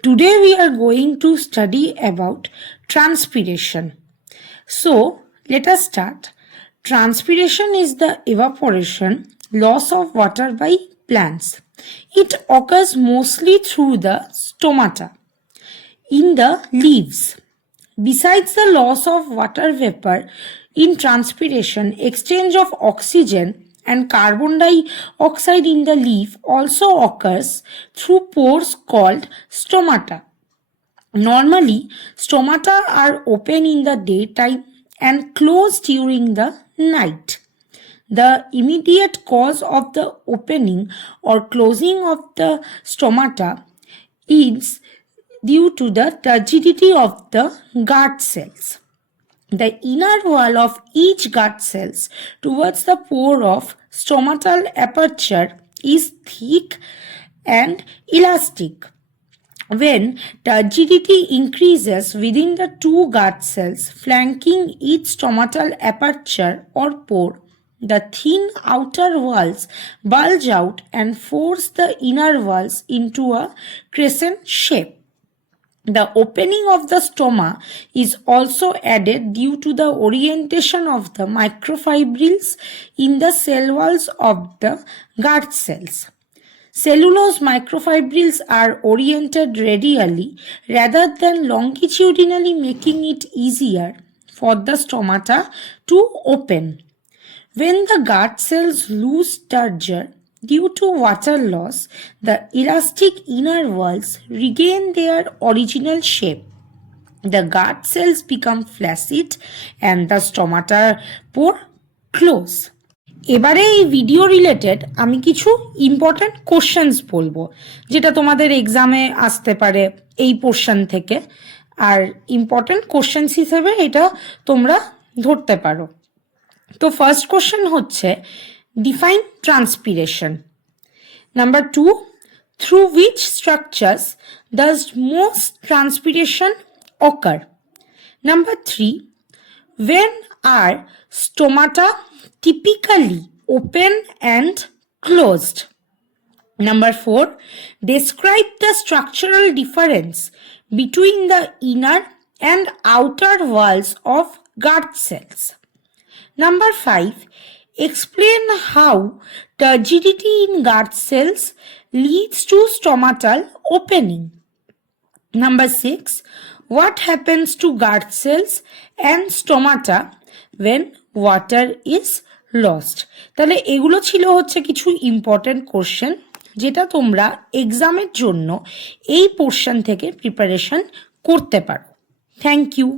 Today we are going to study about transpiration. So let us start. Transpiration is the evaporation, loss of water by plants. It occurs mostly through the stomata, in the leaves. Besides the loss of water vapor in transpiration, exchange of oxygen and carbon dioxide in the leaf also occurs through pores called stomata. Normally, stomata are open in the daytime and close during the night. The immediate cause of the opening or closing of the stomata is due to the turgidity of the guard cells. The inner wall of each guard cells towards the pore of stomatal aperture is thick and elastic. When turgidity increases within the two guard cells flanking each stomatal aperture or pore, the thin outer walls bulge out and force the inner walls into a crescent shape. The opening of the stoma is also added due to the orientation of the microfibrils in the cell walls of the guard cells. Cellulose microfibrils are oriented radially rather than longitudinally, making it easier for the stomata to open. When the guard cells lose turgor due to water loss, the elastic inner walls regain their original shape. The guard cells become flaccid and the stomata pore close. এবারে এই video related আমি কিছু important questions বলবো যেটা তোমাদের এক্সামে আসতে পারে এই পোর্শন থেকে, আর ইম্পর্ট্যান্ট কোশ্চেন্স হিসেবে এটা তোমরা ধরতে পারো। তো ফার্স্ট কোশ্চেন হচ্ছে define transpiration. Number 2, through which structures does most transpiration occur? Number 3, when are stomata typically open and closed? Number 4, describe the structural difference between the inner and outer walls of guard cells. Number 5, explain how turgidity in guard cells leads to stomatal opening. Number 6, what happens to guard cells and stomata when water is lost? তাহলে এগুলো ছিল হচ্ছে কিছু important question যেটা তোমরা এক্সামের জন্য এই পোর্শন থেকে প্রিপারেশন করতে পারো। Thank you.